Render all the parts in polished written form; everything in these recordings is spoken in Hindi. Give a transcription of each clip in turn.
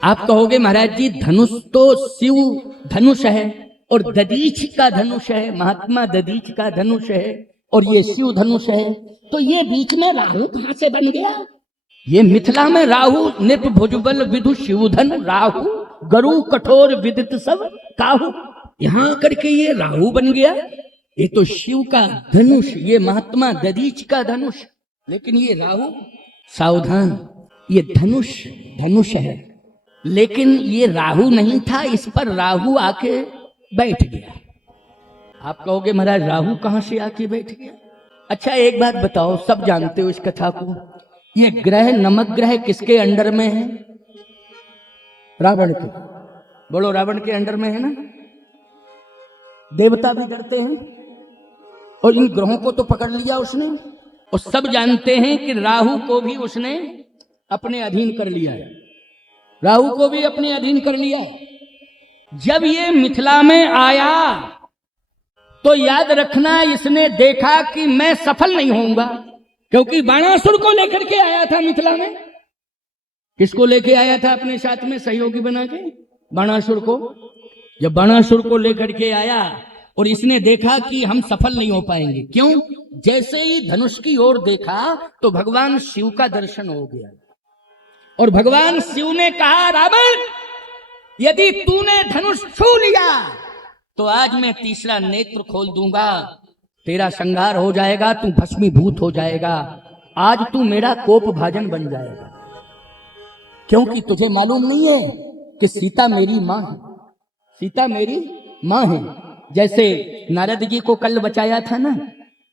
आप कहोगे महाराज जी धनुष तो शिव धनुष है और दधीच का धनुष है, महात्मा दधीच का धनुष है और ये शिव धनुष है, तो ये बीच में राहु कहां से बन गया? ये मिथिला में राहु नृप भुजबल विदु शिवधन राहु गरु कठोर विदित सब काहू, यहां करके ये राहु बन गया। ये तो शिव का धनुष, ये महात्मा दधीच का धनुष, लेकिन ये राहु, सावधान, ये धनुष है, लेकिन ये राहु नहीं था, इस पर राहु आके बैठ गया। आप कहोगे महाराज राहु कहां से आके बैठ गया? अच्छा एक बात बताओ, सब जानते हो इस कथा को, ये ग्रह नमक ग्रह किसके अंडर में है? रावण के। बोलो रावण के अंडर में है ना। देवता भी डरते हैं और इन ग्रहों को तो पकड़ लिया उसने, और सब जानते हैं कि राहु को भी उसने अपने अधीन कर लिया है, राहु को भी अपने अधीन कर लिया। जब ये मिथिला में आया तो याद रखना इसने देखा कि मैं सफल नहीं होऊंगा, क्योंकि बाणासुर को लेकर के आया था मिथिला में। किसको लेके आया था अपने साथ में सहयोगी बना के? बाणासुर को। जब बाणासुर को लेकर के आया और इसने देखा कि हम सफल नहीं हो पाएंगे, क्यों? जैसे ही धनुष की ओर देखा तो भगवान शिव का दर्शन हो गया और भगवान शिव ने कहा, रावण यदि तूने धनुष छू लिया तो आज मैं तीसरा नेत्र खोल दूंगा, तेरा संहार हो जाएगा, तू भस्मीभूत हो जाएगा, आज तू मेरा कोप भाजन बन जाएगा। क्योंकि तुझे मालूम नहीं है कि सीता मेरी मां है, सीता मेरी मां है। जैसे नारद जी को कल बचाया था ना,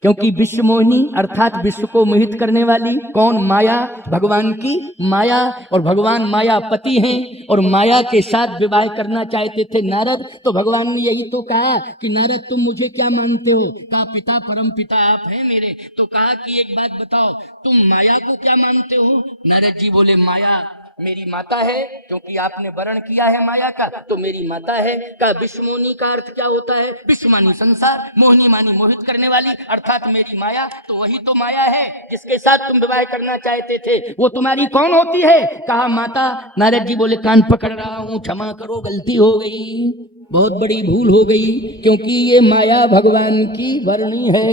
क्योंकि विश्व मोहिनी अर्थात विश्व को मोहित करने वाली कौन? माया, भगवान की माया, और भगवान माया पति हैं और माया के साथ विवाह करना चाहते थे नारद। तो भगवान ने यही तो कहा कि नारद तुम मुझे क्या मानते हो? कहा पिता परम पिता आप हैं मेरे। तो कहा कि एक बात बताओ, तुम माया को क्या मानते हो? नारद जी बोले माया मेरी माता है, क्योंकि आपने वर्ण किया है माया का, तो मेरी माता है। का विश्वमोहिनी का अर्थ क्या होता है? विश्व मानी संसार, मोहिनी मानी मोहित करने वाली, अर्थात मेरी माया। तो वही तो माया है जिसके साथ तुम विवाह करना चाहते थे, वो तुम्हारी कौन होती है? कहा माता। नारद जी बोले कान पकड़ रहा हूं, क्षमा करो, गलती हो गई, बहुत बड़ी भूल हो गई, क्योंकि ये माया भगवान की वर्णी है,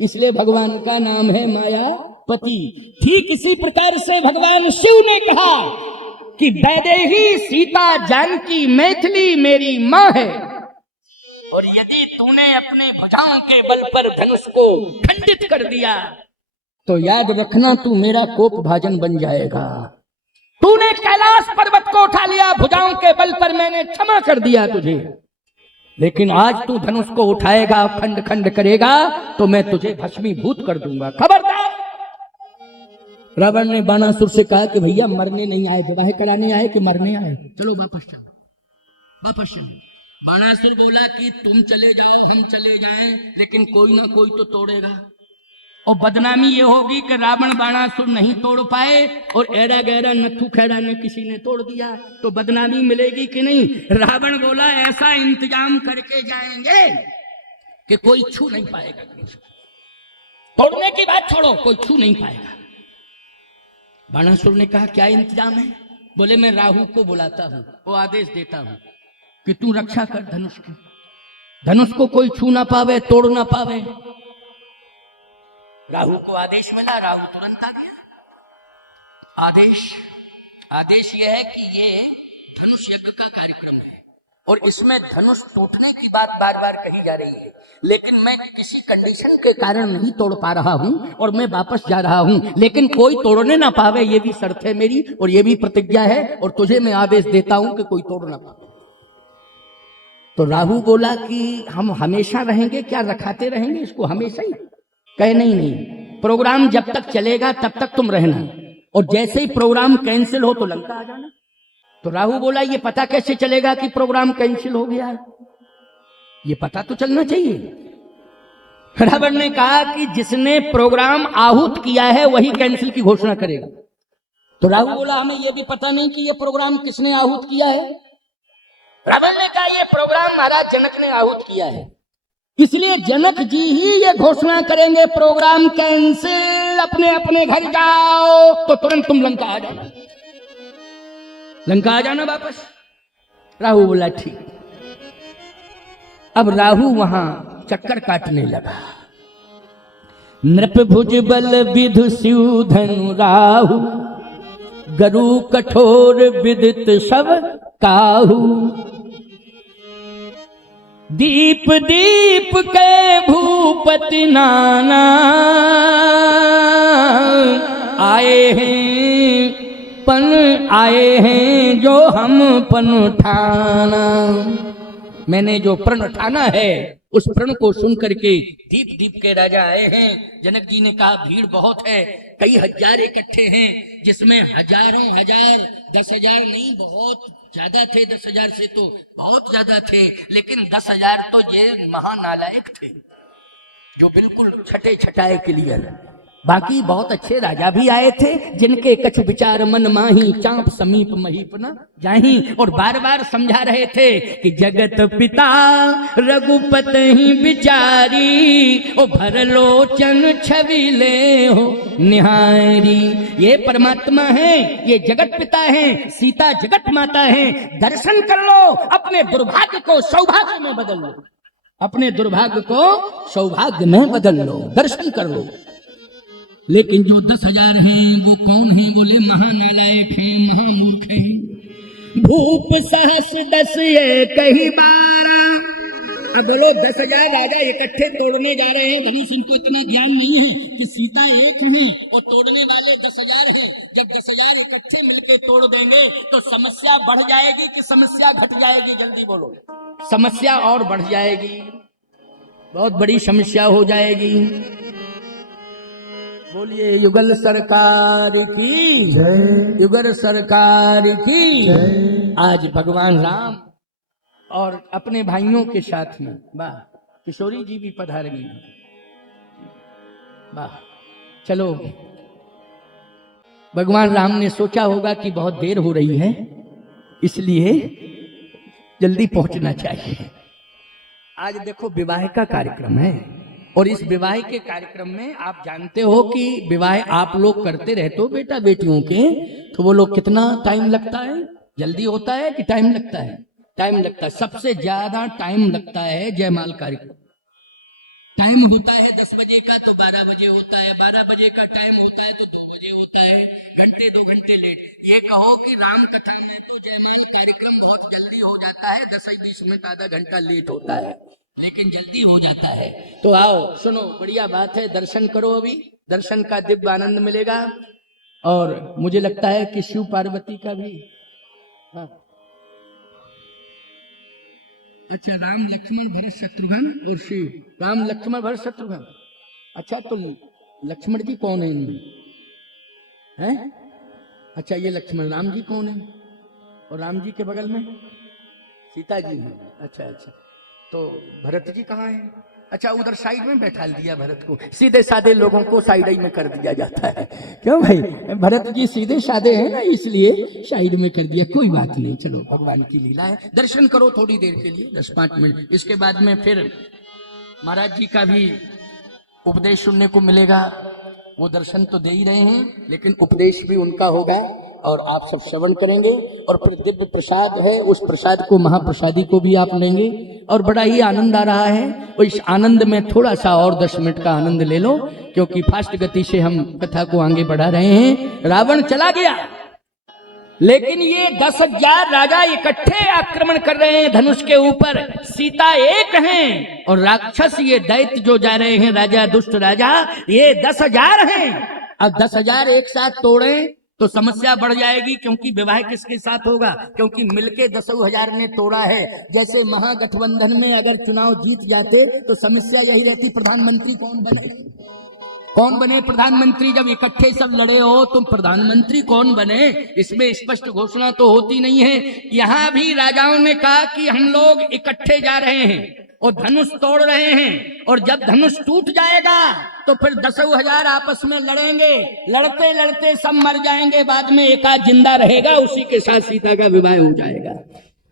इसलिए भगवान का नाम है माया पति। ठीक इसी प्रकार से भगवान शिव ने कहा कि वैदेही सीता जानकी मैथिली मेरी मां है, और यदि तूने अपने भुजाओं के बल पर धनुष को खंडित कर दिया तो याद रखना तू मेरा कोप भाजन बन जाएगा। तूने कैलाश पर्वत को उठा लिया भुजाओं के बल पर, मैंने क्षमा कर दिया तुझे, लेकिन आज तू धनुष को उठाएगा, खंड खंड करेगा तो मैं तुझे भस्मीभूत कर दूंगा, खबरदार। रावण ने बाणासुर से कहा कि भैया मरने नहीं आए, विवाह कराने आए कि मरने आए? चलो वापस चलो, वापस चलो। बाणासुर बोला कि तुम चले जाओ, हम चले जाएं, लेकिन कोई ना कोई तो तोड़ेगा, और बदनामी ये होगी कि रावण बाणासुर नहीं तोड़ पाए और एड़ा गहरा नथु खेड़ा ने किसी ने तोड़ दिया, तो बदनामी मिलेगी कि नहीं? रावण बोला ऐसा इंतजाम करके जाएंगे कि कोई छू नहीं पाएगा, तोड़ने की बात छोड़ो, कोई छू नहीं पाएगा। बाणासुर ने कहा क्या इंतजाम है? बोले मैं राहु को बुलाता हूं, वो आदेश देता हूं कि तू रक्षा कर धनुष की, धनुष को कोई छू ना पावे, तोड़ ना पावे। राहु को आदेश मिला, राहु तुरंत आ गया। आदेश यह है कि ये धनुष यज्ञ का कार्यक्रम है और इसमें धनुष टूटने की बात बार बार कही जा रही है, लेकिन मैं किसी कंडीशन के कारण नहीं तोड़ पा रहा हूं और मैं वापस जा रहा हूं, लेकिन कोई तोड़ने ना पावे ये भी शर्त है मेरी, और ये भी प्रतिज्ञा है, और तुझे मैं आदेश देता हूं कि कोई तोड़ ना पावे। तो राहु बोला कि हम हमेशा रहेंगे क्या, रखाते रहेंगे इसको हमेशा ही? कहे नहीं, प्रोग्राम जब तक चलेगा तब तक तुम रहना, और जैसे ही प्रोग्राम कैंसिल हो तो लंका आ जाना। तो राहु बोला ये पता कैसे चलेगा कि प्रोग्राम कैंसिल हो गया है? ये पता तो चलना चाहिए। रावण ने कहा कि जिसने प्रोग्राम आहूत किया है वही कैंसिल की घोषणा करेगा। तो राहु बोला हमें यह भी पता नहीं कि ये प्रोग्राम किसने आहूत किया है। रावण ने कहा ये प्रोग्राम महाराज जनक ने आहूत किया है, इसलिए जनक जी ही ये घोषणा करेंगे प्रोग्राम कैंसिल, अपने अपने घर जाओ, तो तुरंत तुम लंका आ जाना। लंका आ जाना वापस। राहु बोला ठीक। अब राहु वहां चक्कर काटने लगा। नृप भुज बल विधु शिव धनु राहु, गरु कठोर विदित सब काहू। दीप दीप के भूपति नाना, आए हैं पन आए हैं जो हम पन उठाना। मैंने जो प्रण उठाना है उस प्रण को सुन करके दीप दीप के राजा आए हैं। जनक जी ने कहा भीड़ बहुत है, कई हजार इकट्ठे हैं, जिसमें हजारों हजार, 10,000 नहीं, बहुत ज्यादा थे। 10,000 से तो बहुत ज्यादा थे, लेकिन 10,000 तो ये महानालायक थे जो बिल्कुल छटे छटाए क्लियर। बाकी बहुत अच्छे राजा भी आए थे, जिनके कछ विचार मन माही, चांप समीप महीप न जाही। और बार बार समझा रहे थे कि जगत पिता रघुपति विचारी, ओ भरलोचन छवि ले हो निहारी। ये परमात्मा है, ये जगत पिता है, सीता जगत माता है। दर्शन कर लो, अपने दुर्भाग्य को सौभाग्य में बदल लो, अपने दुर्भाग्य को सौभाग्य में बदल लो, दर्शन कर लो। लेकिन जो 10,000 हैं वो कौन हैं? बोले महानालायक हैं, महामूर्ख हैं। भूप सहस 10 ये कही 12। अब बोलो 10,000 राजा इकट्ठे तोड़ने जा रहे हैं। धनुष इनको इतना ज्ञान नहीं है कि सीता एक है और तोड़ने वाले 10,000 हैं। जब 10,000 इकट्ठे मिलके तोड़ देंगे तो समस्या बढ़ जाएगी कि समस्या घट जाएगी? जल्दी बोलो। समस्या और बढ़ जाएगी, बहुत बड़ी समस्या हो जाएगी। बोलिए युगल सरकार की जय, युगल सरकार की जय। आज भगवान राम और अपने भाइयों के साथ में, वाह, किशोरी जी भी पधारेंगी, वाह। चलो, भगवान राम ने सोचा होगा कि बहुत देर हो रही है, इसलिए जल्दी पहुंचना चाहिए। आज देखो विवाह का कार्यक्रम है, और इस विवाह के कार्यक्रम में आप जानते हो कि विवाह आप लोग करते रहते हो बेटा बेटियों के, तो वो लोग कितना टाइम लगता है? जल्दी होता है कि टाइम लगता है? टाइम लगता है। सबसे ज्यादा टाइम लगता है जयमाल कार्यक्रम। टाइम होता है 10 बजे का तो 12 बजे होता है, 12 बजे का टाइम होता है तो 2 बजे होता है, घंटे 2 घंटे लेट। ये कहो कि राम कथा में तो जयमाल कार्यक्रम बहुत जल्दी हो जाता है, 10-20 मिनट आधा घंटा लेट होता है, लेकिन जल्दी हो जाता है। तो आओ सुनो, बढ़िया बात है, दर्शन करो। अभी दर्शन का दिव्य आनंद मिलेगा। और मुझे लगता है कि शिव पार्वती का भी, हाँ। अच्छा, राम लक्ष्मण भरत शत्रुघ्न और शिव, राम लक्ष्मण भरत शत्रुघ्न। अच्छा, तो लक्ष्मण जी कौन है इनमें? हैं? अच्छा, ये लक्ष्मण, राम जी कौन है? और राम जी के बगल में सीता जी हैं। अच्छा अच्छा, तो भरत जी कहाँ है? अच्छा, उधर साइड में बैठा दिया भरत को। सीधे साधे लोगों को साइड ही में कर दिया जाता है, क्यों भाई? भरत जी सीधे साधे हैं ना, इसलिए साइड में कर दिया। कोई बात नहीं, चलो, भगवान की लीला है। दर्शन करो थोड़ी देर के लिए, 10-5 मिनट। इसके बाद में फिर महाराज जी का भी उपदेश सुनने को मिलेगा। वो दर्शन तो दे ही रहे हैं, लेकिन उपदेश भी उनका होगा और आप सब श्रवण करेंगे। और फिर दिव्य प्रसाद है, उस प्रसाद को, महाप्रसादी को भी आप लेंगे। और बड़ा ही आनंद आ रहा है, और इस आनंद में थोड़ा सा और 10 मिनट का आनंद ले लो, क्योंकि फास्ट गति से हम कथा को आगे बढ़ा रहे हैं। रावण चला गया, लेकिन ये 10,000 राजा इकट्ठे आक्रमण कर रहे हैं धनुष के ऊपर। सीता एक हैं और राक्षस, ये दैत्य जो जा रहे हैं, राजा, दुष्ट राजा, ये 10,000 हैं। अब 10,000 एक साथ तोड़े तो समस्या बढ़ जाएगी, क्योंकि विवाह किसके साथ होगा? क्योंकि मिलके 10,000 ने तोड़ा है। जैसे महागठबंधन में अगर चुनाव जीत जाते तो समस्या यही रहती, प्रधानमंत्री कौन बने? कौन बने प्रधानमंत्री? जब इकट्ठे सब लड़े हो तुम, प्रधानमंत्री कौन बने? इसमें स्पष्ट घोषणा तो होती नहीं है। यहाँ भी राजाओं ने कहा कि हम लोग इकट्ठे जा रहे हैं और धनुष तोड़ रहे हैं, और जब धनुष टूट जाएगा तो फिर 10,000 आपस में लड़ेंगे, लड़ते लड़ते सब मर जाएंगे, बाद में एक आध जिंदा रहेगा, उसी के साथ सीता का विवाह हो जाएगा।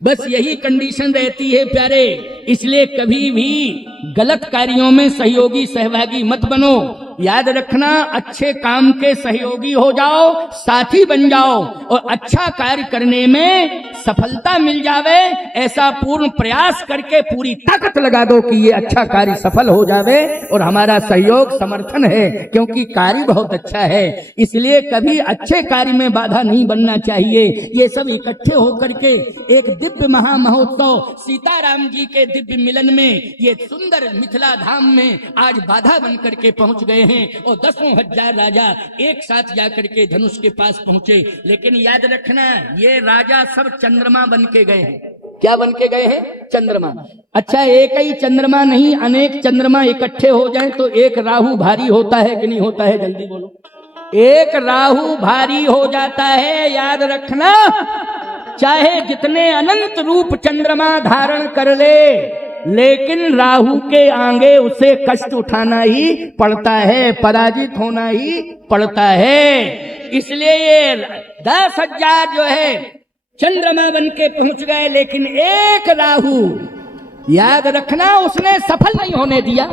बस यही कंडीशन रहती है प्यारे। इसलिए कभी भी गलत कार्यों में सहयोगी सहभागी मत बनो। याद रखना, अच्छे काम के सहयोगी हो जाओ, साथी बन जाओ और अच्छा कार्य करने में सफलता मिल जावे, ऐसा पूर्ण प्रयास करके पूरी ताकत लगा दो कि ये अच्छा कार्य सफल हो जावे और हमारा सहयोग समर्थन है, क्योंकि कार्य बहुत अच्छा है। इसलिए कभी अच्छे कार्य में बाधा नहीं बनना चाहिए। ये सब इकट्ठे होकर के एक दिव्य महामहोत्सव सीताराम जी के दिव्य मिलन में ये सुंदर मिथिला धाम में आज बाधा बन करके पहुंच गए हैं और 10,000 राजा एक साथ जाकर के धनुष के पास पहुंचे। लेकिन याद रखना, ये राजा सब चंद्रमा बन के गए हैं। क्या बन के गए हैं? चंद्रमा। अच्छा, एक ही चंद्रमा नहीं, अनेक चंद्रमा इकट्ठे हो जाएं तो एक राहु भारी होता है कि नहीं होता है? जल्दी बोलो। एक राहु भारी हो जाता है। याद रखना, चाहे जितने अनंत रूप चंद्रमा धारण कर ले, लेकिन राहु के आगे उसे कष्ट उठाना ही पड़ता है, पराजित होना ही पड़ता है। इसलिए ये 10,000 जो है चंद्रमा बन के पहुंच गए, लेकिन एक राहु, याद रखना, उसने सफल नहीं होने दिया।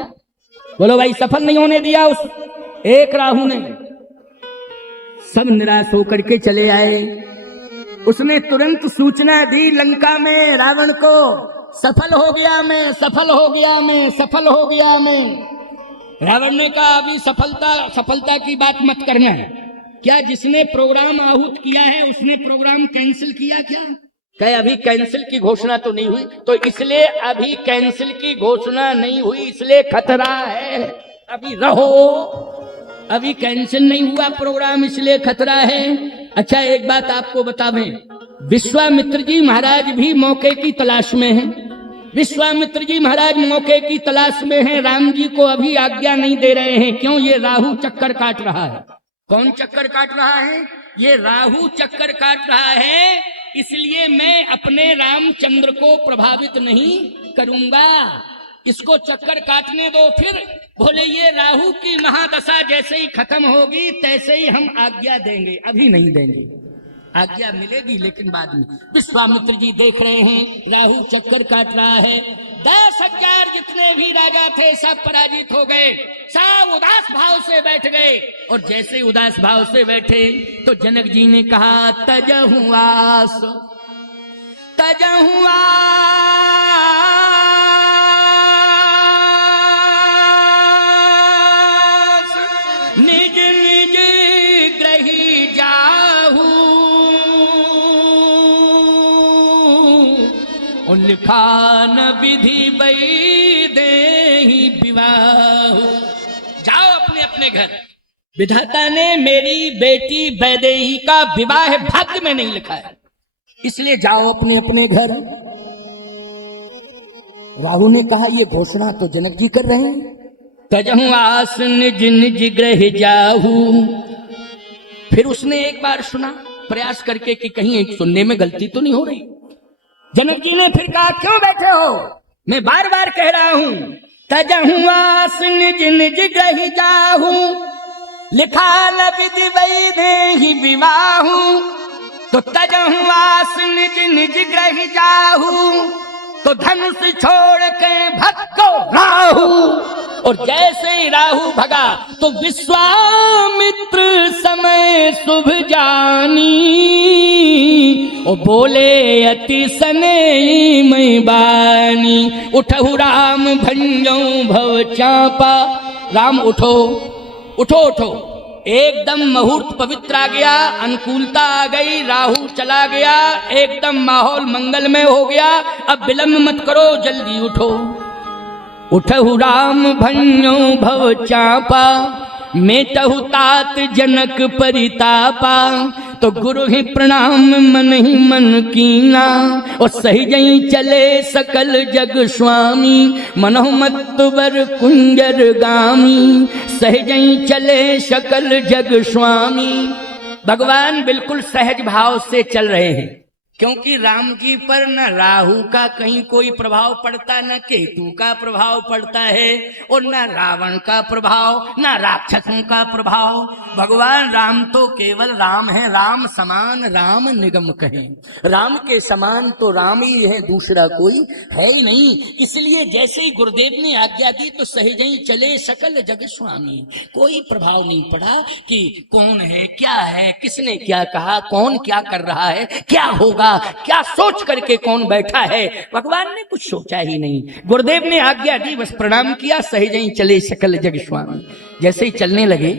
बोलो भाई, सफल नहीं होने दिया उस एक राहु ने। सब निराश होकर के चले आए। उसने तुरंत सूचना दी लंका में रावण को, सफल हो गया मैं, सफल हो गया मैं, सफल हो गया मैं। रावण ने कहा अभी सफलता की बात मत करना। क्या जिसने प्रोग्राम आहूत किया है उसने प्रोग्राम कैंसिल किया क्या? कहे अभी कैंसिल की घोषणा तो नहीं हुई, तो इसलिए अभी कैंसिल की घोषणा नहीं हुई, इसलिए खतरा है, अभी रहो, अभी कैंसिल नहीं हुआ प्रोग्राम इसलिए खतरा है। अच्छा, एक बात आपको बतावें, विश्वामित्र जी महाराज भी मौके की तलाश में हैं। विश्वामित्र जी महाराज मौके की तलाश में हैं, राम जी को अभी आज्ञा नहीं दे रहे हैं। क्यों? ये राहु चक्कर काट रहा है। कौन चक्कर काट रहा है? ये राहु चक्कर काट रहा है। इसलिए मैं अपने रामचंद्र को प्रभावित नहीं करूंगा, इसको चक्कर काटने दो। फिर बोले ये राहु की महादशा जैसे ही खत्म होगी तैसे ही हम आज्ञा देंगे, अभी नहीं देंगे। आज्ञा मिलेगी लेकिन बाद में। विश्वामित्र जी देख रहे हैं राहु चक्कर काट रहा है। 10,000 जितने भी राजा थे सब पराजित हो गए, सब उदास भाव से बैठ गए। और जैसे उदास भाव से बैठे तो जनक जी ने कहा तजहु आस, तजहु निज निज ग्रही जाहू, और लिखा न विधि बई देहि विवाह। जाओ अपने अपने घर, विधाता ने मेरी बेटी वैदेही का विवाह भाग्य में नहीं लिखा है, इसलिए जाओ अपने अपने घर। राहु ने कहा ये घोषणा तो जनक जी कर रहे हैं, तजहु आस निज निज ग्रह जाहू। फिर उसने एक बार सुना प्रयास करके कि कहीं एक सुनने में गलती तो नहीं हो रही। जनक जी ने फिर कहा क्यों बैठे हो, मैं बार बार कह रहा हूं तजहु आस निज निज ग्रह जाहू, लिखा न विधि वै देहि विवाहू। तो तजहु आस निज निज ग्रह जाहू, तो धनुष छोड़ के भटको राहु। और जैसे ही राहु भगा तो विश्वामित्र समय शुभ जानी, और बोले अति सने मई बानी। उठहु राम भंजौ भव चापा। राम उठो उठो उठो, एकदम मुहूर्त पवित्र आ गया, अनुकूलता आ गई, राहु चला गया, एकदम माहौल मंगलमय हो गया। अब विलंब मत करो, जल्दी उठो। उठहु राम भंजौ भव चापा, मेटहु तात जनक परितापा। तो गुरु ही प्रणाम मन ही मन कीना, और सही जई चले सकल जग स्वामी। मनहु मत बर कुंजर गामी, सही जई चले सकल जग स्वामी। भगवान बिल्कुल सहज भाव से चल रहे हैं, क्योंकि राम जी पर न राहु का कहीं कोई प्रभाव पड़ता, न केतु का प्रभाव पड़ता है, और न रावण का प्रभाव, न राक्षसों का प्रभाव। भगवान राम तो केवल राम है, राम समान राम निगम कहें। राम के समान तो राम ही है, दूसरा कोई है ही नहीं। इसलिए जैसे ही गुरुदेव ने आज्ञा दी तो सहज ही चले सकल जग स्वामी। कोई प्रभाव नहीं पड़ा कि कौन है, क्या है, किसने क्या कहा, कौन क्या कर रहा है, क्या होगा, क्या सोच करके कौन बैठा है। भगवान ने कुछ सोचा ही नहीं। गुरुदेव ने आज्ञा दी, बस प्रणाम किया, सहज ही चले सकल जग स्वामी। जैसे ही चलने लगे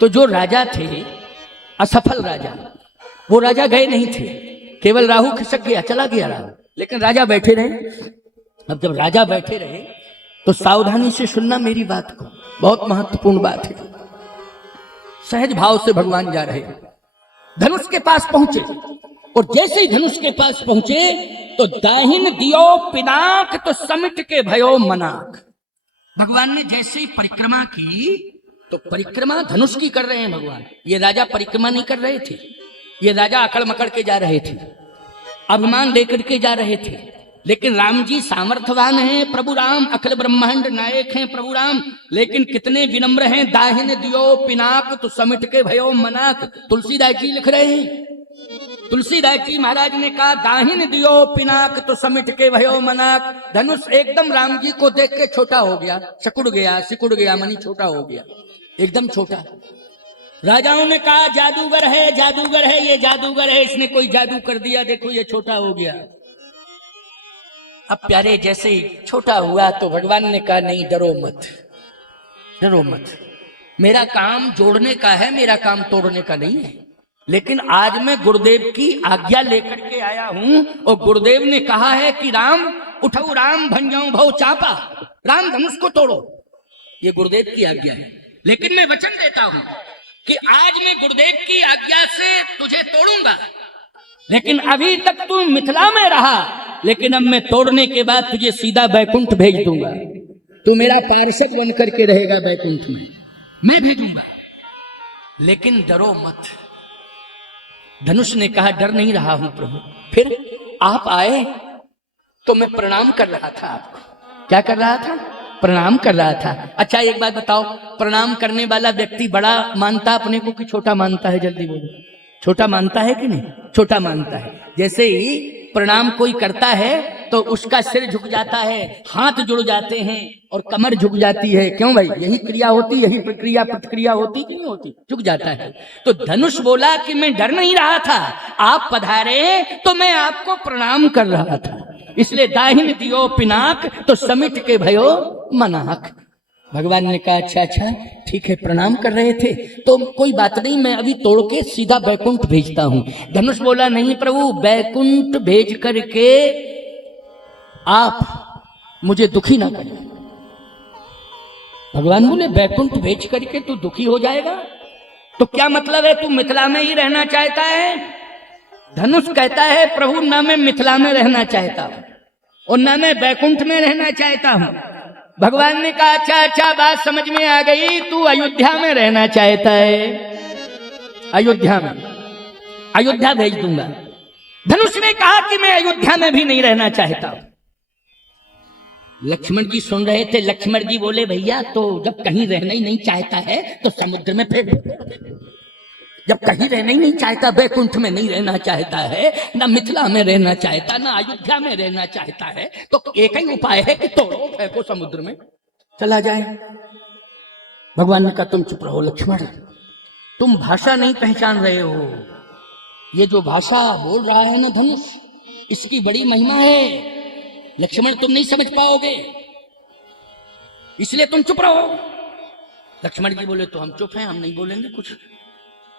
तो जो राजा थे, असफल राजा, वो राजा गए नहीं थे, केवल राहु खिसक गया, चला गया राहु, लेकिन राजा बैठे रहे। अब जब राजा बैठे रहे तो सावधानी से सुनना मेरी बात को, बहुत महत्वपूर्ण बात है। सहज भाव से भगवान जा रहे, धनुष के पास पहुंचे, और जैसे ही धनुष के पास पहुंचे तो दाहिन दियो पिनाक तो समिट के भयो मनाक। भगवान ने जैसे ही परिक्रमा की, तो परिक्रमा धनुष की कर रहे हैं भगवान। ये राजा परिक्रमा नहीं कर रहे थे, ये राजा अकड़ मकड़ के जा रहे थे, अभिमान लेकर के जा रहे थे। लेकिन राम जी सामर्थ्यवान हैं, प्रभु राम अखिल ब्रह्मांड नायक हैं प्रभु राम, लेकिन कितने विनम्र हैं। दाहिन दियो पिनाक तो समिट के भयो मनाक। तुलसीदास जी लिख रहे हैं, तुलसीदास जी महाराज ने कहा दाहिन दियो पिनाक तो समिट के भयो मनाक। धनुष एकदम राम जी को देख के छोटा हो गया, सिकुड़ गया मनी छोटा हो गया, एकदम छोटा। राजाओं ने कहा जादूगर है, जादूगर है, ये जादूगर है, इसने कोई जादू कर दिया, देखो ये छोटा हो गया। अब प्यारे जैसे ही छोटा हुआ तो भगवान ने कहा नहीं, डरो मत, डरो मत, मेरा काम जोड़ने का है, मेरा काम तोड़ने का नहीं है। लेकिन आज मैं गुरुदेव की आज्ञा लेकर के आया हूं, और गुरुदेव ने कहा है कि राम उठो, राम भंजाओ भव चापा, राम धनुष को तोड़ो, ये गुरुदेव की आज्ञा है। लेकिन मैं वचन देता हूं कि आज मैं गुरुदेव की आज्ञा से तुझे तोड़ूंगा, लेकिन अभी तक तू मिथिला में रहा, लेकिन अब मैं तोड़ने के बाद तुझे सीधा बैकुंठ भेज दूंगा। तू मेरा पार्षद बन करके रहेगा बैकुंठ में, मैं भेजूंगा, लेकिन डरो मत। धनुष ने कहा डर नहीं रहा हूं प्रभु। फिर आप आए तो मैं प्रणाम कर रहा था आपको। क्या कर रहा था? प्रणाम कर रहा था। अच्छा एक बात बताओ, प्रणाम करने वाला व्यक्ति बड़ा मानता अपने को कि छोटा मानता है? जल्दी बोलो, छोटा मानता है कि नहीं? छोटा मानता है। जैसे ही प्रणाम कोई करता है तो उसका सिर झुक जाता है, हाथ जुड़ जाते हैं और कमर झुक जाती है। क्यों भाई? यही क्रिया होती, यही प्रक्रिया प्रतिक्रिया होती कि नहीं होती? झुक जाता है। तो धनुष बोला कि मैं डर नहीं रहा था, आप पधारे तो मैं आपको प्रणाम कर रहा था, इसलिए दाहिन दियो पिनाक तो समिट के भयो मनाक। भगवान ने कहा अच्छा अच्छा ठीक है, प्रणाम कर रहे थे तो कोई बात नहीं, मैं अभी तोड़ के सीधा बैकुंठ भेजता हूं। धनुष बोला नहीं प्रभु, बैकुंठ भेज करके आप मुझे दुखी ना करें। भगवान बोले बैकुंठ भेज करके तू दुखी हो जाएगा? तो क्या मतलब है, तू मिथिला में ही रहना चाहता है? धनुष कहता है प्रभु ना मैं मिथिला में रहना चाहता हूं और ना मैं बैकुंठ में रहना चाहता हूं। भगवान ने कहा अच्छा अच्छा, बात समझ में आ गई, तू अयोध्या में रहना चाहता है, अयोध्या में, अयोध्या भेज दूंगा। धनुष ने कहा कि मैं अयोध्या में भी नहीं रहना चाहता। लक्ष्मण जी सुन रहे थे। लक्ष्मण जी बोले भैया तो जब कहीं रहना ही नहीं चाहता है तो समुद्र में फेंक दो। जब कहीं रहना ही नहीं चाहता, बैकुंठ में नहीं रहना चाहता है, ना मिथिला में रहना चाहता, ना अयोध्या में रहना चाहता है, तो एक ही उपाय है कि तोड़ो फेंको समुद्र में चला जाए। भगवान ने कहा तुम चुप रहो लक्ष्मण, तुम भाषा नहीं पहचान रहे हो। ये जो भाषा बोल रहा है ना धनुष, इसकी बड़ी महिमा है। लक्ष्मण तुम नहीं समझ पाओगे, इसलिए तुम चुप रहो। लक्ष्मण जी बोले तो हम चुप हैं, हम नहीं बोलेंगे कुछ।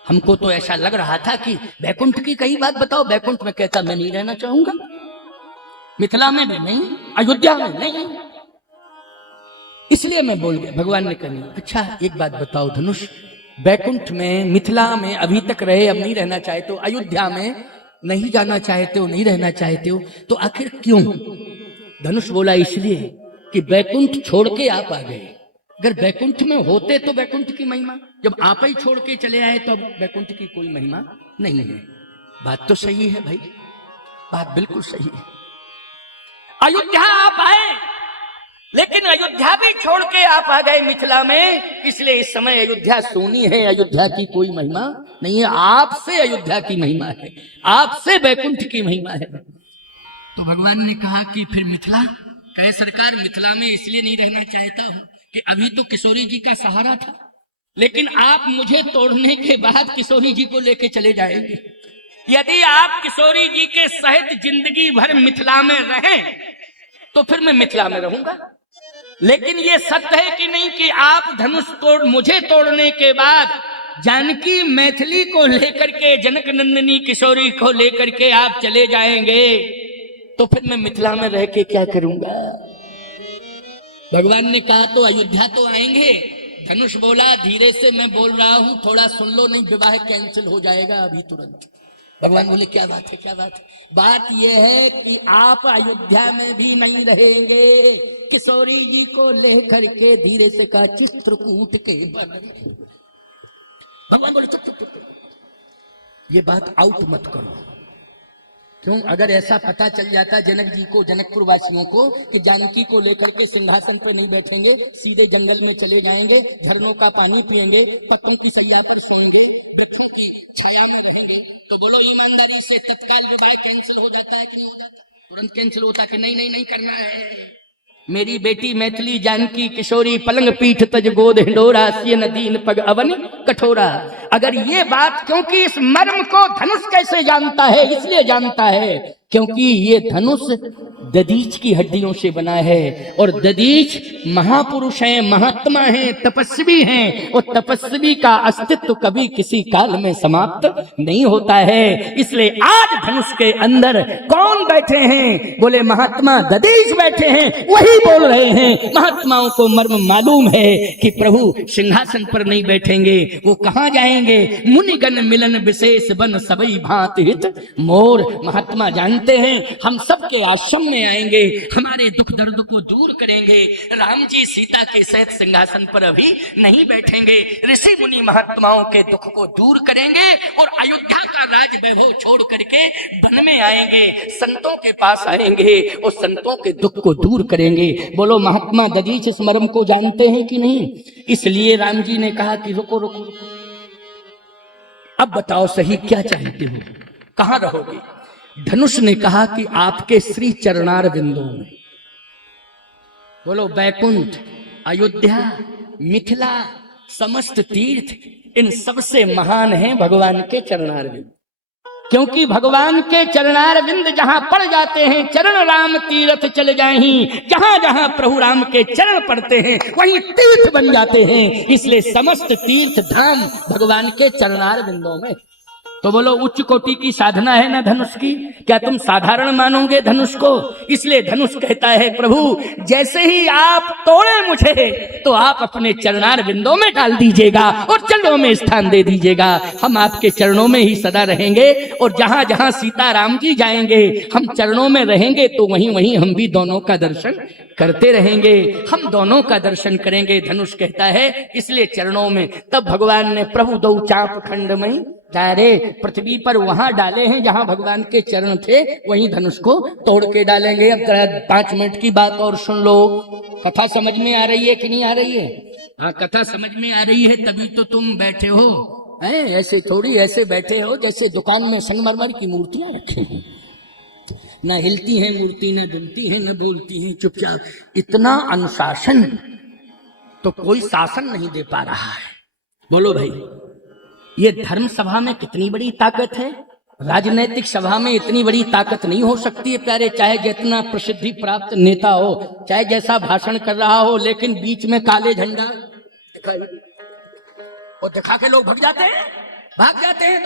हमको तो ऐसा लग रहा था कि बैकुंठ की कई बात बताओ। बैकुंठ में कहता मैं नहीं रहना चाहूंगा, मिथिला में भी नहीं, अयोध्या में नहीं, इसलिए मैं बोल गया। भगवान ने कहा अच्छा एक बात बताओ धनुष, बैकुंठ में मिथिला में अभी तक रहे, अब नहीं रहना चाहते हो, अयोध्या में नहीं जाना चाहते हो, नहीं रहना चाहते हो, तो आखिर क्यों? धनुष बोला इसलिए कि बैकुंठ छोड़ के आप आ गए। अगर बैकुंठ में होते तो बैकुंठ की महिमा, जब आप ही छोड़ के चले आए तो अब बैकुंठ की कोई महिमा नहीं है। बात तो सही है भाई, बात बिल्कुल सही है। अयोध्या आप आए, लेकिन अयोध्या भी छोड़ के आप आ गए मिथिला में, इसलिए इस समय अयोध्या सोनी है। अयोध्या की कोई महिमा नहीं है, आपसे अयोध्या की महिमा है, आपसे बैकुंठ की महिमा है। तो भगवान ने कहा कि फिर मिथिला, कहे सरकार मिथिला में इसलिए नहीं रहना चाहता हूं कि अभी तो किशोरी जी का सहारा था, लेकिन आप मुझे तोड़ने के बाद किशोरी जी को लेके चले जाएंगे। यदि आप किशोरी जी के सहित जिंदगी भर मिथिला में रहें तो फिर मैं मिथिला में रहूंगा। लेकिन ये सत्य है कि नहीं कि आप धनुष मुझे तोड़ने के बाद जानकी मैथिली को लेकर के, जनक नंदिनी किशोरी को लेकर के आप चले जाएंगे, तो फिर मैं मिथिला में रह के क्या करूंगा। भगवान ने कहा तो अयोध्या तो आएंगे। धनुष बोला धीरे से मैं बोल रहा हूं, थोड़ा सुन लो, नहीं विवाह कैंसिल हो जाएगा अभी तुरंत। भगवान बोले क्या बात है, क्या बात है? बात यह है कि आप अयोध्या में भी नहीं रहेंगे, किशोरी जी को लेकर के धीरे से कहा चित्रकूट के बन। भगवान बोले चुप चुप चुप, ये बात आउट मत करो। क्यों? अगर ऐसा पता चल जाता जनक जी को, जनकपुर वासियों को, कि जानकी को लेकर के सिंहासन पर नहीं बैठेंगे, सीधे जंगल में चले जाएंगे, झरनों का पानी पिएंगे, पत्तों की सैया पर सोएंगे, वृक्षों की छाया में रहेंगे, तो बोलो ईमानदारी से तत्काल विवाह कैंसिल हो जाता है कि नहीं हो जाता? तुरंत कैंसिल होता कि नहीं नहीं नहीं करना है। मेरी बेटी मैथिली जानकी किशोरी पलंग पीठ तज गोद हिंडोरा, सियन दीन पग अवन कठोरा। अगर ये बात, क्योंकि इस मर्म को धनुष कैसे जानता है? इसलिए जानता है क्योंकि ये धनुष दधीच की हड्डियों से बना है, और दधीच महापुरुष हैं, महात्मा हैं, तपस्वी हैं, और तपस्वी का अस्तित्व कभी किसी काल में समाप्त नहीं होता है। इसलिए आज धनुष के अंदर कौन बैठे हैं? बोले महात्मा दधीच बैठे हैं, वही बोल रहे हैं। महात्माओं को मर्म मालूम है कि प्रभु सिंहासन पर नहीं बैठेंगे, वो कहां जाएंगे? मुनिगण मिलन विशेष बन सबई भांति हित मोर। महात्मा जानते हैं हम सबके आश्रम में आएंगे, हमारे दुख दर्द को दूर करेंगे। राम जी सीता के सहित सिंहासन पर अभी नहीं बैठेंगे, ऋषि मुनि महात्माओं के दुख को दूर करेंगे और अयोध्या का राज वैभव छोड़ करके वन में आएंगे, संतों के पास आएंगे और संतों के दुख को दूर करेंगे। बोलो महात्मा दधीच इस मर्म को जानते हैं कि नहीं? इसलिए राम जी ने कहा कि रुको रुको रुको, अब बताओ सही क्या चाहते हो, कहां रहोगे? धनुष ने कहा कि आपके श्री चरणार बिंदु में। बोलो बैकुंठ, अयोध्या, मिथिला, समस्त तीर्थ, इन सबसे महान हैं भगवान के चरणार बिंदु। क्योंकि भगवान के चरणार बिंद जहां पड़ जाते हैं, चरण राम तीर्थ चले जाहीं, जहां जहां प्रभु राम के चरण पड़ते हैं वहीं तीर्थ बन जाते हैं। इसलिए समस्त तीर्थ धाम भगवान के चरणार बिंदों में। तो बोलो उच्च कोटि की साधना है ना धनुष की, क्या तुम साधारण मानोगे धनुष को? इसलिए धनुष कहता है प्रभु जैसे ही आप तोड़े मुझे तो आप अपने चरणार बिंदों में डाल दीजिएगा और चरणों में स्थान दे दीजिएगा। हम आपके चरणों में ही सदा रहेंगे और जहां जहां सीता राम जी जाएंगे हम चरणों में रहेंगे, तो वहीं वहीं हम भी दोनों का दर्शन करते रहेंगे, हम दोनों का दर्शन करेंगे। धनुष कहता है इसलिए चरणों में। तब भगवान ने प्रभु दो चाप खंड में डाले, पृथ्वी पर वहां डाले हैं जहां भगवान के चरण थे, वहीं धनुष को तोड़ के डालेंगे। अब 5 मिनट की बात और सुन लो। कथा समझ में आ रही है कि नहीं आ रही है? हाँ, कथा समझ में आ रही है तभी तो तुम बैठे हो, हैं? ऐसे थोड़ी, ऐसे बैठे हो जैसे दुकान में संगमरमर की मूर्तियां रखी हैं, न हिलती है मूर्ति, न डुलती है, न बोलती है, चुपचाप। इतना अनुशासन तो कोई शासन नहीं दे पा रहा है। बोलो भाई, ये धर्म सभा में कितनी बड़ी ताकत है, राजनैतिक सभा में इतनी बड़ी ताकत नहीं हो सकती है प्यारे। चाहे जितना प्रसिद्धि प्राप्त नेता हो, चाहे जैसा भाषण कर रहा हो, लेकिन बीच में काले झंडा और दिखा के लोग भाग जाते हैं।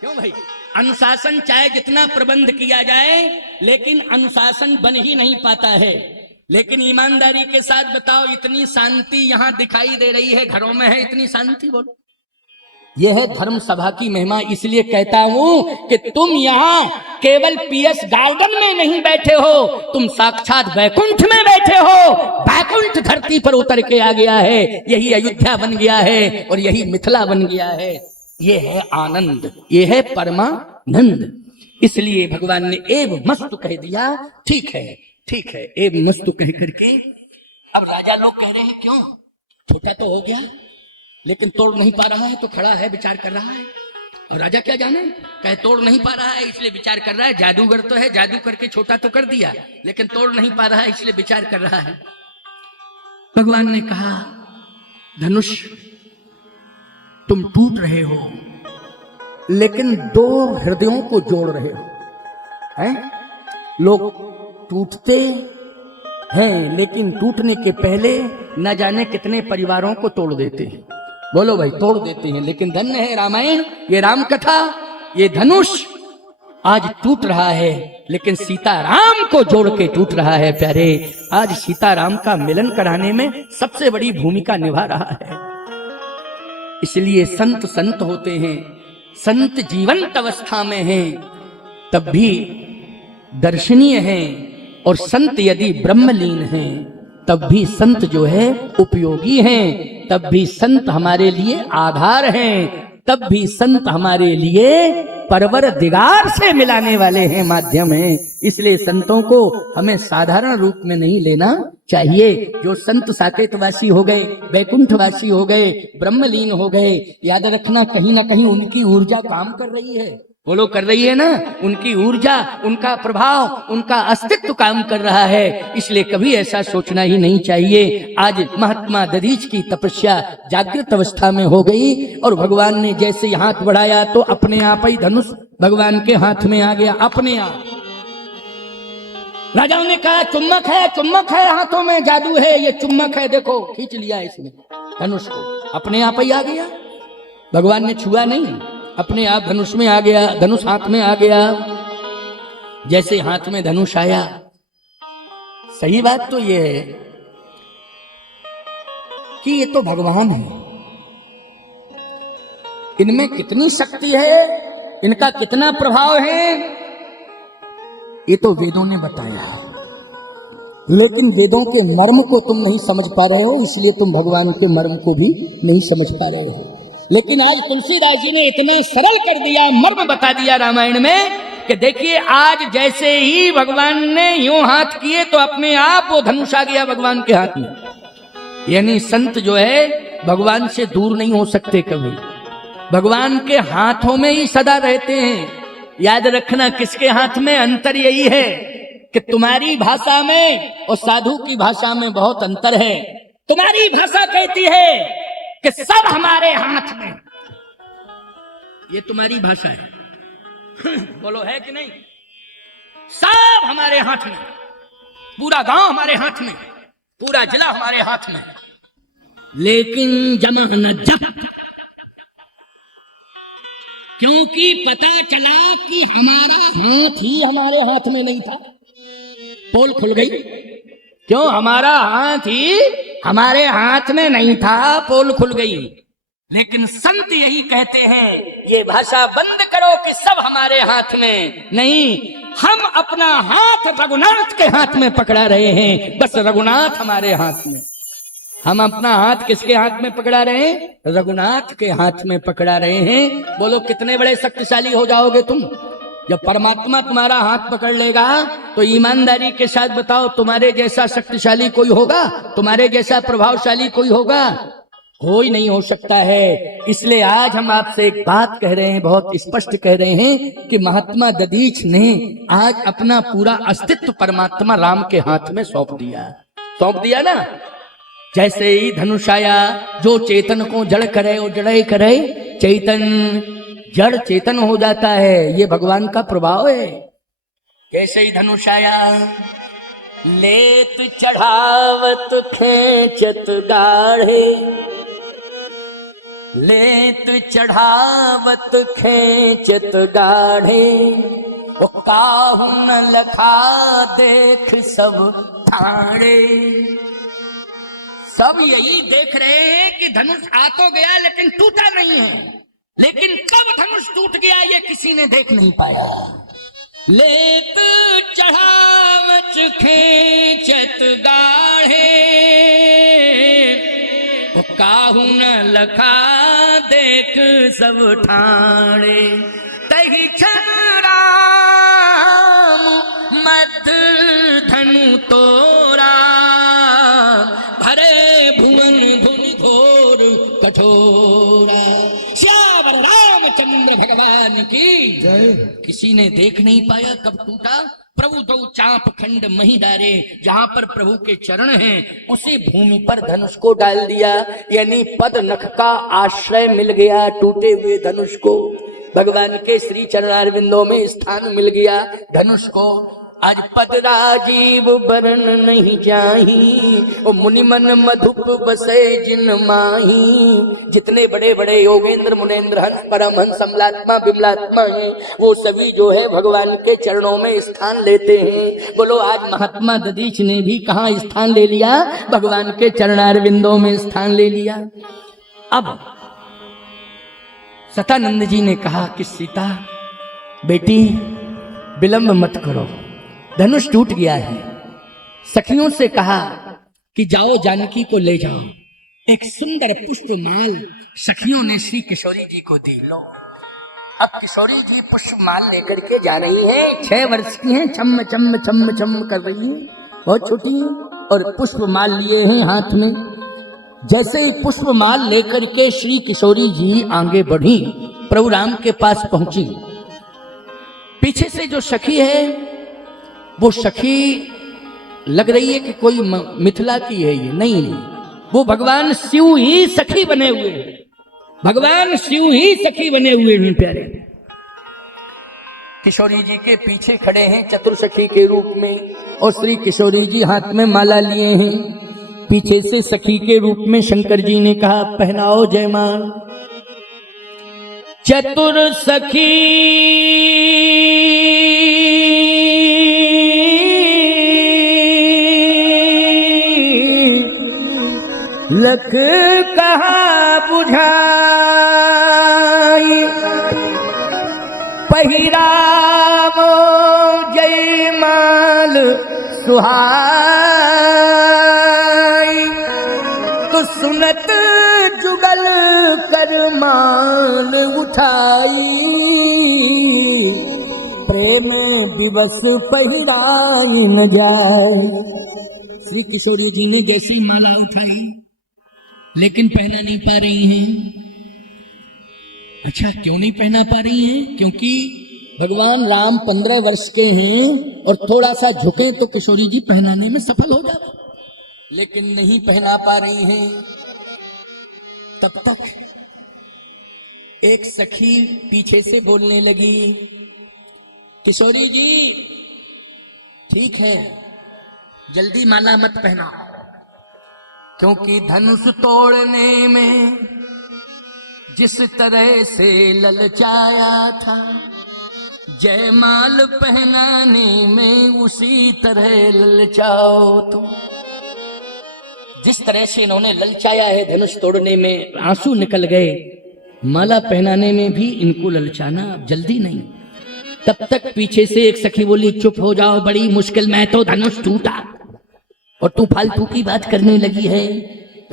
क्यों भाई? अनुशासन चाहे जितना प्रबंध किया जाए, लेकिन अनुशासन बन ही नहीं पाता है। लेकिन ईमानदारी के साथ बताओ, इतनी शांति यहां दिखाई दे रही है, घरों में है इतनी शांति? बोलो, यह है धर्म सभा की महिमा। इसलिए कहता हूं कि तुम यहाँ केवल पीएस गार्डन में नहीं बैठे हो, तुम साक्षात बैकुंठ में बैठे हो। बैकुंठ धरती पर उतर के आ गया है, यही अयोध्या बन गया है और यही मिथिला बन गया है। ये है आनंद, ये है परमा नंद। इसलिए भगवान ने एव मस्तु कह दिया। ठीक है ठीक है, एव मस्तु कह करके अब राजा लोग कह रहे हैं क्यों, छोटा तो हो गया लेकिन तोड़ नहीं पा रहा है, तो खड़ा है विचार कर रहा है। और राजा क्या जाने, कहे तोड़ नहीं पा रहा है इसलिए विचार कर रहा है। जादूगर तो है, जादू करके छोटा तो कर दिया, लेकिन तोड़ नहीं पा रहा है इसलिए विचार कर रहा है। भगवान ने कहा धनुष तुम टूट रहे हो, लेकिन दो हृदयों को जोड़ रहे हो। हैं? लोग टूटते हैं लेकिन टूटने के पहले न जाने कितने परिवारों को तोड़ देते हैं। बोलो भाई, तोड़ देते हैं। लेकिन धन्य है रामायण, ये राम कथा, ये धनुष आज टूट रहा है लेकिन सीताराम को जोड़ के टूट रहा है। प्यारे, आज सीताराम का मिलन कराने में सबसे बड़ी भूमिका निभा रहा है। इसलिए संत संत होते हैं, संत जीवंत अवस्था में हैं तब भी दर्शनीय हैं, और संत यदि ब्रह्मलीन हैं तब भी संत जो है उपयोगी हैं, तब भी संत हमारे लिए आधार हैं, तब भी संत हमारे लिए परवर दिगार से मिलाने वाले हैं, माध्यम हैं। इसलिए संतों को हमें साधारण रूप में नहीं लेना चाहिए। जो संत साकेतवासी हो गए, वैकुंठवासी हो गए, ब्रह्मलीन हो गए, याद रखना कहीं ना कहीं उनकी ऊर्जा काम कर रही है। बोलो, कर रही है ना? उनकी ऊर्जा, उनका प्रभाव, उनका अस्तित्व काम कर रहा है। इसलिए कभी ऐसा सोचना ही नहीं चाहिए। आज महात्मा दधीच की तपस्या जागृत अवस्था में हो गई और भगवान ने जैसे हाथ बढ़ाया तो अपने आप ही धनुष भगवान के हाथ में आ गया, अपने आप। राजाओं ने कहा चुम्बक है हाथों में, जादू है, ये चुम्बक है, देखो खींच लिया इसने धनुष को, अपने आप ही आ गया। भगवान ने छुआ नहीं, अपने आप धनुष में आ गया, धनुष हाथ में आ गया। जैसे हाथ में धनुष आया, सही बात तो ये है कि ये तो भगवान है, इनमें कितनी शक्ति है, इनका कितना प्रभाव है, ये तो वेदों ने बताया। लेकिन वेदों के मर्म को तुम नहीं समझ पा रहे हो, इसलिए तुम भगवान के मर्म को भी नहीं समझ पा रहे हो। लेकिन आज तुलसीदास जी ने इतने सरल कर दिया, मर्म बता दिया रामायण में कि देखिए आज जैसे ही भगवान ने यूं हाथ किए तो अपने आप वो धनुष आ गया भगवान के हाथ में। यानी संत जो है भगवान से दूर नहीं हो सकते, कभी भगवान के हाथों में ही सदा रहते हैं। याद रखना किसके हाथ में, अंतर यही है कि तुम्हारी भाषा में और साधु की भाषा में बहुत अंतर है। तुम्हारी भाषा कहती है कि सब हमारे हाथ में, ये तुम्हारी भाषा है। बोलो है कि नहीं? सब हमारे हाथ में, पूरा गांव हमारे हाथ में, पूरा जिला हमारे हाथ में, लेकिन जमा न जा, क्योंकि पता चला कि हमारा हाथ ही हमारे हाथ में नहीं था। पोल खुल गई, क्यों? हमारा हाथ ही हमारे हाथ में नहीं था, पोल खुल गई। लेकिन संत यही कहते हैं, ये भाषा बंद करो कि सब हमारे हाथ में नहीं, हम अपना हाथ रघुनाथ के हाथ में पकड़ा रहे हैं, बस रघुनाथ हमारे हाथ में। हम अपना हाथ किसके हाथ में पकड़ा रहे हैं? रघुनाथ के हाथ में पकड़ा रहे हैं। बोलो कितने बड़े शक्तिशाली हो जाओगे तुम जब परमात्मा तुम्हारा हाथ पकड़ लेगा। तो ईमानदारी के साथ बताओ, तुम्हारे जैसा शक्तिशाली कोई होगा? तुम्हारे जैसा प्रभावशाली कोई होगा? हो ही नहीं हो सकता है। इसलिए आज हम आपसे एक बात कह रहे हैं, बहुत स्पष्ट कह रहे हैं कि महात्मा दधीच ने आज अपना पूरा अस्तित्व परमात्मा राम के हाथ में सौंप दिया ना। जैसे ही धनुष आया, जो चेतन को जड़ करे वो जड़ करे, चेतन जड़ चेतन हो जाता है, ये भगवान का प्रभाव है। जैसे ही धनुष आया, लेत चढ़ावत खेचत गाढ़े, लेत चढ़ावत खेचत गाढ़े, वो काहू न लखा देख सब ठाणे। सब यही देख रहे हैं कि धनुष आ तो गया लेकिन टूटा नहीं है, लेकिन कब धनुष टूट गया ये किसी ने देख नहीं पाया। लेत चढ़ावच खेचत गाढ़े, काहू न लखा देख सब ठाणे, तही बद्ध धनु तोरा, भरे भुवन धुनि घोर कठोरा। श्याम रामचंद्र भगवान की जय। किसी ने देख नहीं पाया कब टूटा। प्रभु दो चाप खंड मही डारे, जहां पर प्रभु के चरण हैं उसी भूमि पर धनुष को डाल दिया, यानी पद नख का आश्रय मिल गया टूटे हुए धनुष को। भगवान के श्री चरणारविंदों में स्थान मिल गया धनुष को। आज पद राजीव बरन नहीं जाही, ओ मुनिमन मधुप बसे जिन माही। जितने बड़े बड़े योगेंद्र मुनेन्द्र हंस परमहंस अमलात्मा बिमलात्मा हैं, वो सभी जो है भगवान के चरणों में स्थान लेते हैं। बोलो आज महात्मा दधीच ने भी कहाँ स्थान ले लिया? भगवान के चरणारविंदों में स्थान ले लिया। अब सतानंद जी ने कहा कि सीता बेटी विलंब मत करो, धनुष टूट गया है। सखियों से कहा कि जाओ जानकी को ले जाओ। एक सुंदर पुष्पमाल सखियों ने श्री किशोरी जी को दी। लो अब किशोरी जी पुष्पमाल लेकर के जा रही है। 6 वर्ष की हैं, छम छम छम छम कर रही है, बहुत छोटी है, और पुष्पमाल लिए हैं हाथ में। जैसे ही पुष्पमाल लेकर के श्री किशोरी जी आगे बढ़ी, प्रभु राम के पास पहुंची। पीछे से जो सखी है वो सखी लग रही है कि कोई मिथिला की है, ये नहीं, वो भगवान शिव ही सखी बने हुए हैं। भगवान शिव ही सखी बने हुए हैं प्यारे। किशोरी जी के पीछे खड़े हैं चतुर्सखी के रूप में, और श्री किशोरी जी हाथ में माला लिए हैं। पीछे से सखी के रूप में शंकर जी ne कहा पहनाओ जयमाल। चतुर्सखी लख कहा बुझाई, पहिरावो जयमाल सुहाई। तो सुनत जुगल कर माल उठाई, प्रेम विवश पहिराई न जाए। श्री किशोरी जी ने जैसे ही माला उठाई लेकिन पहना नहीं पा रही हैं। अच्छा क्यों नहीं पहना पा रही हैं? क्योंकि भगवान राम 15 वर्ष के हैं और थोड़ा सा झुके तो किशोरी जी पहनाने में सफल हो जाए, लेकिन नहीं पहना पा रही हैं। तब तक एक सखी पीछे से बोलने लगी, किशोरी जी ठीक है जल्दी माला मत पहना, क्योंकि धनुष तोड़ने में जिस तरह से ललचाया था, जयमाल पहनाने में उसी तरह ललचाओ। तो जिस तरह से इन्होंने ललचाया है धनुष तोड़ने में, आंसू निकल गए, माला पहनाने में भी इनको ललचाना अब जल्दी नहीं। तब तक पीछे से एक सखी बोली चुप हो जाओ, बड़ी मुश्किल में तो धनुष टूटा और तू फालतू की बात करने लगी है।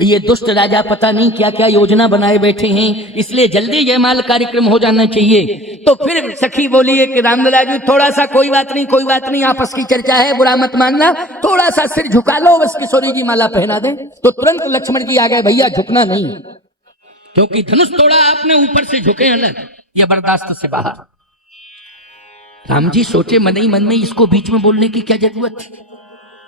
ये दुष्ट राजा पता नहीं क्या क्या योजना बनाए बैठे हैं, इसलिए जल्दी जयमाल कार्यक्रम हो जाना चाहिए। तो फिर सखी बोली है कि रामलला जी थोड़ा सा कोई बात नहीं, आपस की चर्चा है, बुरा मत मानना, थोड़ा सा सिर झुका लो, बस किशोरी जी माला पहना दे। तो तुरंत लक्ष्मण जी आ गए, भैया झुकना नहीं, क्योंकि धनुष तोड़ा आपने, ऊपर से झुके अलग, यह बर्दाश्त से बाहर। राम जी सोचे मन ही मन में इसको बीच में बोलने की क्या जरूरत थी,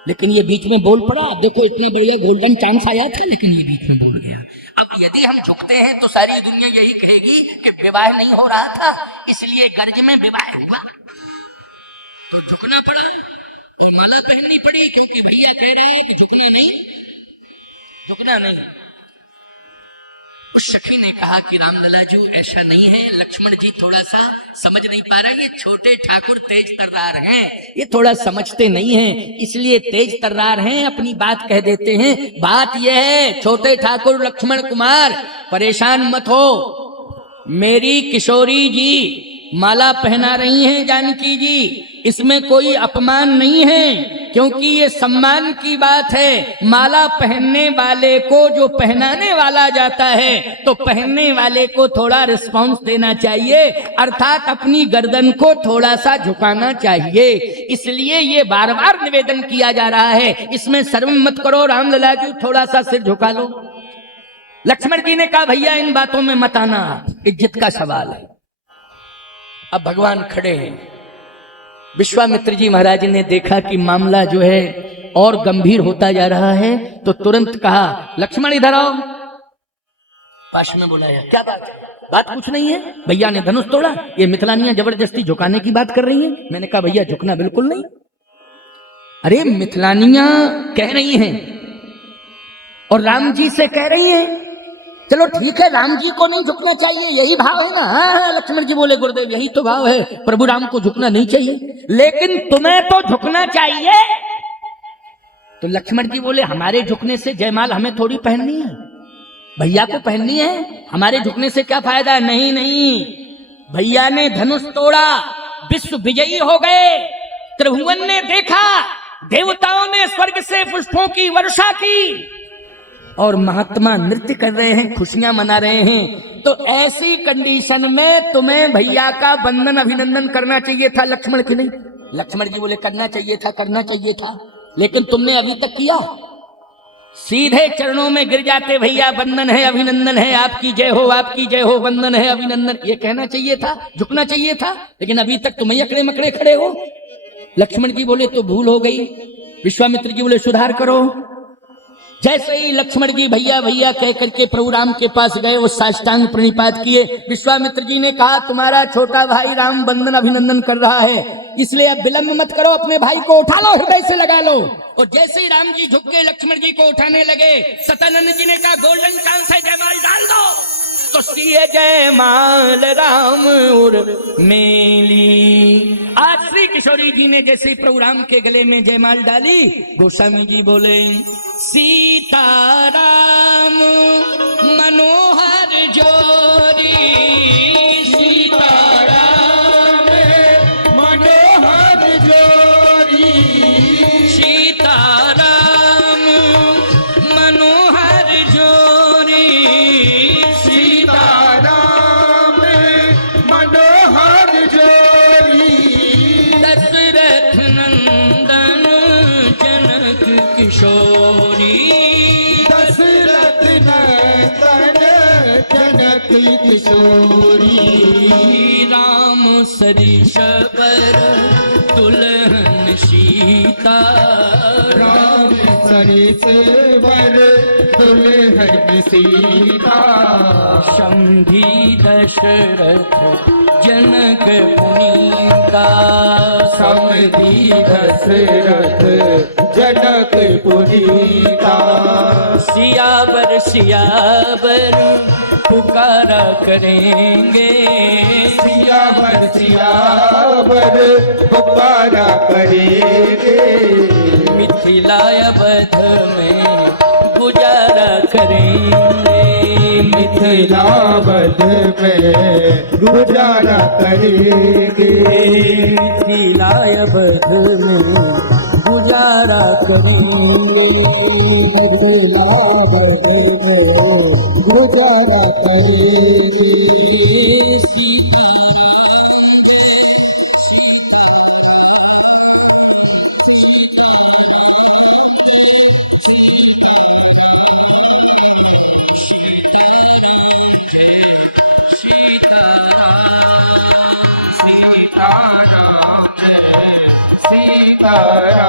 लेकिन ये बीच में बोल पड़ा। देखो इतना बढ़िया गोल्डन चांस आया था, लेकिन ये बीच में बोल गया। अब यदि हम झुकते हैं तो सारी दुनिया यही कहेगी कि विवाह नहीं हो रहा था, इसलिए गर्ज में विवाह हुआ। तो झुकना पड़ा और माला पहननी पड़ी, क्योंकि भैया कह रहा है कि झुकना नहीं। सखी ने कहा कि रामलला जी ऐसा नहीं है, लक्ष्मण जी थोड़ा सा समझ नहीं पा रहे, ये छोटे ठाकुर तेज तर्रार हैं, ये थोड़ा समझते नहीं हैं, इसलिए तेज तर्रार हैं, अपनी बात कह देते हैं। बात यह है छोटे ठाकुर लक्ष्मण कुमार परेशान मत हो, मेरी किशोरी जी माला पहना रही हैं जानकी जी, इसमें कोई अपमान नहीं है, क्योंकि ये सम्मान की बात है। माला पहनने वाले को जो पहनाने वाला जाता है तो पहनने वाले को थोड़ा रिस्पॉन्स देना चाहिए, अर्थात अपनी गर्दन को थोड़ा सा झुकाना चाहिए। इसलिए ये बार बार निवेदन किया जा रहा है, इसमें शर्म मत करो रामलला जी, थोड़ा सा सिर झुका लो। लक्ष्मण जी ने कहा भैया इन बातों में मत आना, इज्जत का सवाल है। अब भगवान खड़े हैं। विश्वामित्र जी महाराज ने देखा कि मामला जो है और गंभीर होता जा रहा है, तो तुरंत कहा लक्ष्मण इधर आओ। पास में बुलाया, क्या बात है? बात कुछ नहीं है, भैया ने धनुष तोड़ा, ये मिथिलानियां जबरदस्ती झुकाने की बात कर रही हैं। मैंने कहा भैया झुकना बिल्कुल नहीं। अरे मिथिलानियां कह रही हैं और राम जी से कह रही हैं, चलो ठीक है राम जी को नहीं झुकना चाहिए, यही भाव है ना? हाँ, लक्ष्मण जी बोले गुरुदेव यही तो भाव है, प्रभु राम को झुकना नहीं चाहिए, लेकिन तुम्हें तो झुकना चाहिए। तो लक्ष्मण जी बोले हमारे झुकने से जयमाल हमें थोड़ी पहननी है, भैया को पहननी है, हमारे झुकने से क्या फायदा? नहीं नहीं, भैया ने धनुष तोड़ा, विश्व विजयी हो गए, त्रिभुवन ने देखा, देवताओं ने स्वर्ग से पुष्पों की वर्षा की और महात्मा नृत्य कर रहे हैं, खुशियां मना रहे हैं। तो ऐसी कंडीशन में तुम्हें भैया का वंदन अभिनंदन करना चाहिए था, लक्ष्मण की नहीं। लक्ष्मण जी बोले करना चाहिए था, करना चाहिए था, लेकिन तुमने अभी तक किया? सीधे चरणों में गिर जाते, भैया वंदन है अभिनंदन है, आपकी जय हो, आपकी जय हो, वंदन है अभिनंदन, ये कहना चाहिए था, झुकना चाहिए था, लेकिन अभी तक तुम अकड़े मकड़े खड़े हो। लक्ष्मण जी बोले तो भूल हो गई। विश्वामित्र जी बोले सुधार करो। जैसे ही लक्ष्मण जी भैया भैया कह करके प्रभु राम के पास गए, वो साष्टांग प्रणिपात किए। विश्वामित्र जी ने कहा तुम्हारा छोटा भाई राम वंदन अभिनंदन कर रहा है, इसलिए अब विलंब मत करो, अपने भाई को उठा लो, हृदय से लगा लो। और जैसे ही राम जी झुक के लक्ष्मण जी को उठाने लगे, सतानंद जी ने कहा गोल्डन चांस है, जयमाल डाल दो। तो सीए जयमाल राम और मेली। आज श्री किशोरी जी ने जैसे प्रभु राम के गले में जयमाल डाली, गोस्वामी जी बोले सीताराम मनोहर जोरी, सीताराम मनोहर जोरी, सीताराम मनोहर जोरी, सीताराम मनोहर जोरी, दशरथ नंदन जनक किशोरी, दशरथ नंदन जनक किशोरी, राम सरिष बर दुल्हन सीता, राम सरिष बर दुल्हन सीता, शंभी दशरथ जनक पुनीता, समधी दशरथ जनक पुनीता, सियावर सियावर पुकारा करेंगे, सियावर सियावर पुकारा करेंगे, मिथिला अवध में गुजारा करेंगे, मिथिला अवध में गुजारा करेंगे, मिथिला अवध में गुजारा करेंगे, मिथिला अवध में गुजारा करेंगे। सीताराम सीताराम